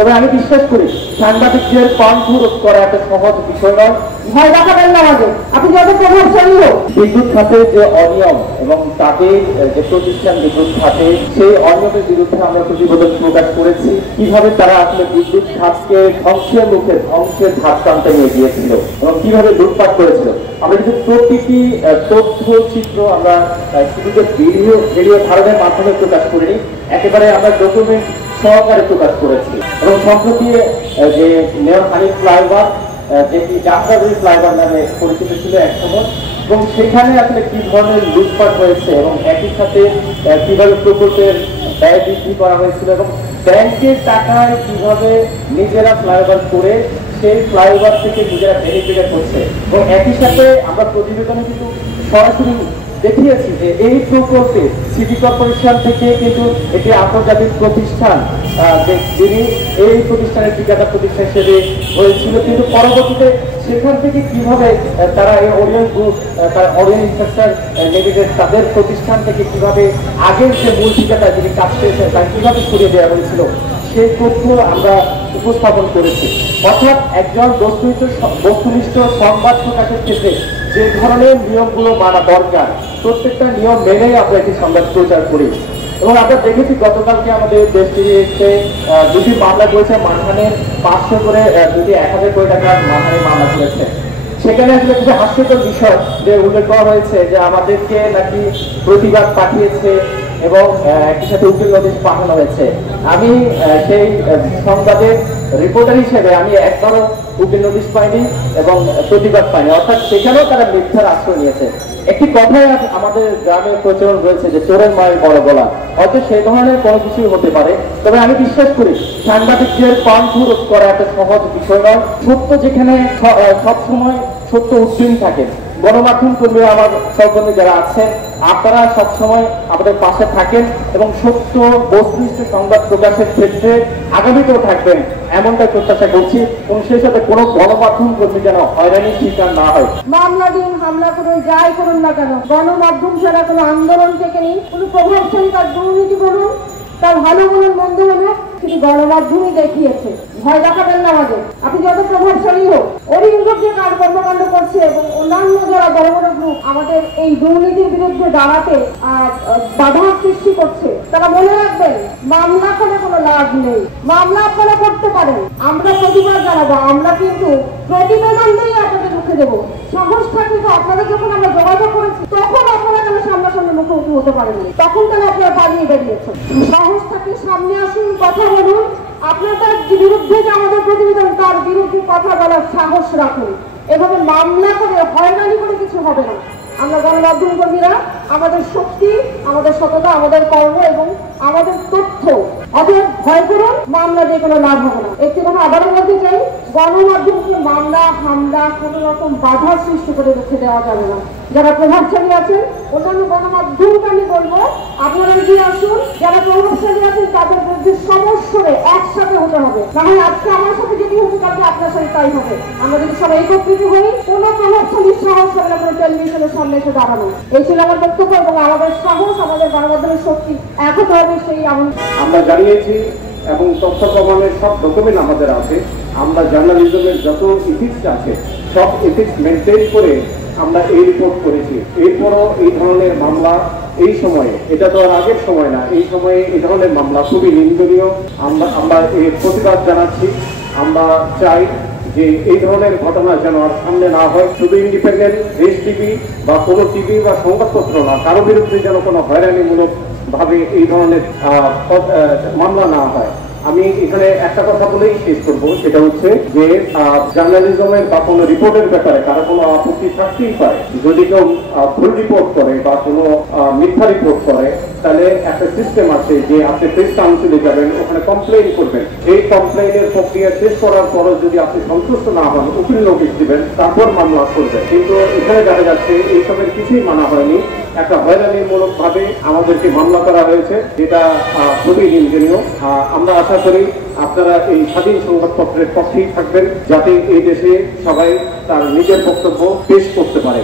তবে আমি বিশ্বাস করি সাংবাদিকদের কণ্ঠ রোধ করা একটা সহজ বিষয় নয়। ভয় দেখাবেন না আমাকে, আপনি যত প্রভাবশালী হোক। বিদ্যুৎ খাতের যে অনিয়ম এবং তাদের যে প্রতিষ্ঠান বিদ্যুৎ খাতে সেই অনিয়মের বিরুদ্ধে আমরা প্রতিবেদন প্রকাশ করেছি, কিভাবে তারা আসলে বিদ্যুৎ খাতকে ধ্বংসের মুখে ধ্বংসের ধাপ টানতে নিয়ে গিয়েছিল এবং কিভাবে লুটপাট করেছিল। আমরা কিন্তু প্রতিটি তথ্য চিত্র আমরা শুধু ভিডিও ধারণের মাধ্যমে প্রকাশ করিনি, একেবারে আমরা ডকুমেন্ট সহকারে প্রকাশ করেছি। এবং সম্প্রতি যে মেয়র হানিফ ফ্লাইওভার, যেটি যাত্রাবাড়ি ফ্লাইওভার নামে পরিচিত ছিল একসময়, এবং সেখানে আসলে কি ধরনের লুটপাট হয়েছে এবং একই সাথে কিভাবে প্রকল্পের ব্যয় বৃদ্ধি করা হয়েছিল এবং ব্যাংকের টাকায় কিভাবে নিজেরা ফ্লাইওভার করে সেই ফ্লাইওভার থেকে নিজেরা বেনিফিট হচ্ছে। এবং একই সাথে আমরা প্রতিবেদনে কিন্তু সরাসরি দেখিয়েছি যে এই প্রকল্পে সিটি কর্পোরেশন থেকে কিন্তু এটি আন্তর্জাতিক প্রতিষ্ঠান, যিনি এই প্রতিষ্ঠানের ঠিকাদার প্রতিষ্ঠান হিসেবে হয়েছিল, কিন্তু পরবর্তীতে সেখান থেকে কিভাবে তারা এই Orient group, Orient infrastructure limited তাদের প্রতিষ্ঠান থেকে কিভাবে আগের যে মূল ঠিকাদার যিনি কাজ পেয়েছেন তা কিভাবে সরিয়ে দেওয়া হয়েছিল সেই তথ্য আমরা উপস্থাপন করেছি। অর্থাৎ একজন বস্তুনিষ্ঠ সংবাদ প্রকাশের ক্ষেত্রে যে ধরনের নিয়মগুলো মানা দরকার, প্রত্যেকটা নিয়ম মেনেই আমরা একটি সংবাদ প্রচার করি। এবং আমরা দেখেছি গতকালকে আমাদের দেশ টিভিতে দুটি মামলা করেছে, মানহানির 500 করে, দুটি 1000 কোটি টাকার মানহানির মামলা করেছে। সেখানে আসলে কিছু হাস্যকর বিষয় যে উল্লেখ করা হয়েছে যে আমাদেরকে নাকি প্রতিবাদ পাঠিয়েছে এবং একই সাথে উকিল নোটিশ পাঠানো হয়েছে। আমি সেই সংবাদের রিপোর্টার হিসেবে আমি একবারও উকিল নোটিশ পাইনি এবং প্রতিবাদ পাইনি, অর্থাৎ সেখানেও তারা মিথ্যার আশ্রয় নিয়েছে। একটি কথাই আমাদের গ্রামে প্রচলন রয়েছে যে চোরের মায়ের বড় গলা, হয়তো সেই ধরনের কোনো কিছুই হতে পারে। তবে আমি বিশ্বাস করি সাংবাদিকদের কণ্ঠ রোধ করা একটা সহজ বিষয় নয়। সত্য যেখানে সবসময় সত্য উদ্দিন থাকে, গণমাধ্যম কর্মী, আমার সহকর্মী যারা আছেন, আপনারা সবসময় আমাদের পাশে থাকেন এবং সত্য বস্তুনিষ্ঠ সংবাদ প্রকাশের ক্ষেত্রে আগামীতেও থাকবেন এমনটাই প্রত্যাশা করছি। এবং সেই সাথে কোনো গণমাধ্যম কর্মী যেন হয়রানির শিকার না হয়। মামলা দিন, হামলা করুন, যাই করুন না কেন, গণমাধ্যম ছাড়া কোনো আন্দোলন থেকে নেই। কোনো প্রভাবশালী তার দুর্নীতি করুন, তার ভালো বলুন মন্দ বলুন, তিনি গণমাধ্যমই দেখিয়েছে। ভয় দেখাবেন না আমাকে, আপনি যত প্রভাবশালী হোক। ওরিয়েন্ট গ্রুপ যে কর্মকাণ্ড করছে এবং অন্যান্য যারা বড় বড় গ্রুপ আমাদের এই দুর্নীতির বিরুদ্ধে দাঁড়াতে বাধা সৃষ্টি করছে, তারা মনে রাখবেন মামলা করে কোনো লাভ নেই। মামলা আপনারা করতে পারেন, আমরা প্রতিবাদ জানাবো, আমরা কিন্তু প্রতিবেদন দিয়ে আপনাদের মুখে দেবো। সাহস থাকলে তো আপনাদের যখন আমরা যোগাযোগ করেছি তখন আপনারা কেন সামনাসামনি মুখোমুখি হতে পারেননি, তখন কেন আপনারা পালিয়ে বেরিয়েছেন। সাহস থাকলে সামনে আসুন, কথা বলুন। আপনার তার বিরুদ্ধে যে আমাদের প্রতিবেদন, তার বিরুদ্ধে কথা বলার সাহস রাখুন। এভাবে মামলা করে হয়রানি করে কিছু হবে না। আমরা গণমাধ্যম কর্মীরা আমাদের শক্তি, আমাদের সততা, আমাদের কর্ম এবং আমাদের তথ্য, অতএব ভয় করুন, মামলা দিয়ে কোনো লাভ হবে না। একটি কথা আবারও বলতে চাই, গণমাধ্যমকে মামলা হামলা কোনো রকম বাধা সৃষ্টি করে রেখে দেওয়া যাবে না। যারা প্রভাবশালী আছেন, অন্যান্য গণমাধ্যমকে আমি বলবো আপনারা এগিয়ে আসুন। যারা প্রভাবশালী আছেন তাদের বিরুদ্ধে সমস্যরে একসাথে হতে হবে, না হয় আজকে আমার সাথে যেটি হচ্ছে কালকে আপনার সাথে তাই হবে। আমরা যদি সবাই একত্রিত হই, কোনো প্রভাবশালী সাহস হবে না কোনো টেলিভিশনের সামনে এসে দাঁড়ানো। এই ছিল আমার বক্তব্য এবং আমাদের সাহস, আমাদের গণমাধ্যমের শক্তি এক হতে হবে। সেই আমরা জানিয়েছি এবং তথ্য প্রমাণের সব ডকুমেন্ট আমাদের আছে। আমরা জার্নালিজমের যত ইথিক্স আছে সব ইথিক্স মেনটেন করে আমরা এই রিপোর্ট করেছি। এরপরও এই ধরনের মামলা এই সময়ে, এটা তো আর আগের সময় না, এই সময়ে এই ধরনের মামলা খুবই নিন্দনীয়। আমরা এর প্রতিবাদ জানাচ্ছি। আমরা চাই যে এই ধরনের ঘটনা যেন আর সামনে না হয়। শুধু ইন্ডিপেন্ডেন্ট দেশ টিভি বা কোনো টিভি বা সংবাদপত্র না, কারো বিরুদ্ধে যেন কোনো হয়রানিমূলক ভাবে এই ধরনের মামলা না হয়। আমি এখানে একটা কথা বলেই শেষ করবো, সেটা হচ্ছে যে জার্নালিজমের বা কোনো রিপোর্টের ব্যাপারে কারো কোনো আপত্তি থাকতেই পারে। যদি কেউ ভুল রিপোর্ট করে বা কোনো মিথ্যা রিপোর্ট করে, তাহলে একটা সিস্টেম আছে যে আপনি প্রেস কাউন্সিলে যাবেন, ওখানে কমপ্লেইন করবেন। এই কমপ্লেইনের প্রক্রিয়া শেষ করার পরও যদি আপনি সন্তুষ্ট না হন, উকিল নোটিশ দিবেন, তারপর মামলা করবেন। কিন্তু এখানে দেখা যাচ্ছে এইসবের কিছুই মানা হয়নি। একটা হয়রানিমূলক ভাবে আমাদেরকে মামলা করা হয়েছে, যেটা খুবই নিন্দনীয়। আমরা আশা করি আপনারা এই স্বাধীন সংবাদপত্রের পক্ষেই থাকবেন, যাতে এই দেশে সবাই তার নিজের বক্তব্য পেশ করতে পারে।